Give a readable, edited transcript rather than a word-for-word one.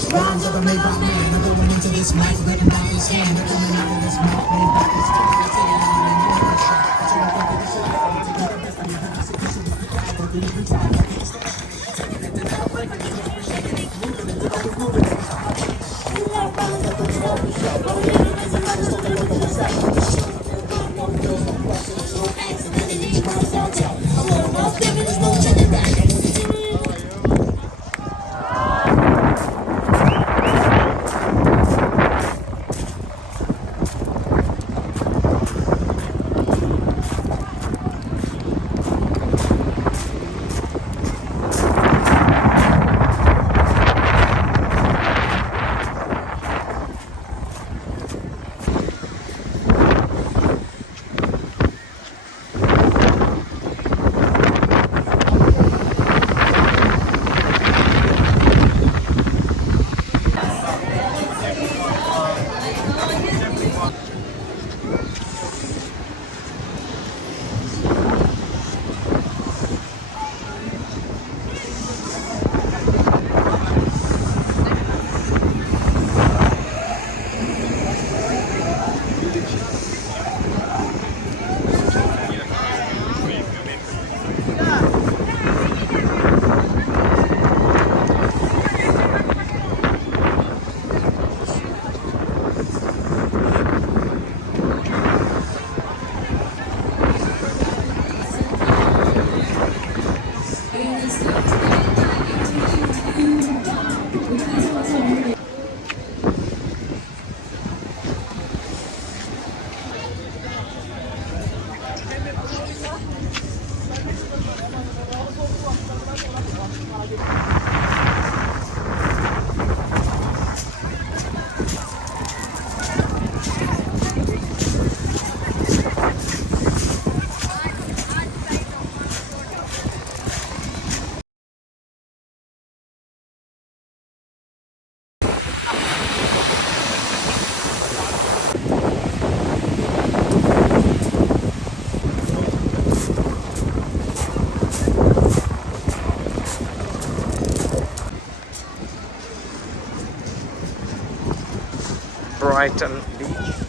best rhymes ever made by man. I'm going into this mic written by his hand. I'm coming out of this mouth made by his tongue. I'm sitting on an enormous shot. So I think this shit is going to get the best of me. I'm just a piece of the guy, but you can try. I can't stop. Taking it to now, breaking it, shaking it, moving it, moving it. You like balance at the top of the show. Don't get it, it's another story with the set. No bills, no questions, no answers, and then each prize on top. I'm all about giving, there's no turning back. I'm on the team. Brighton Beach.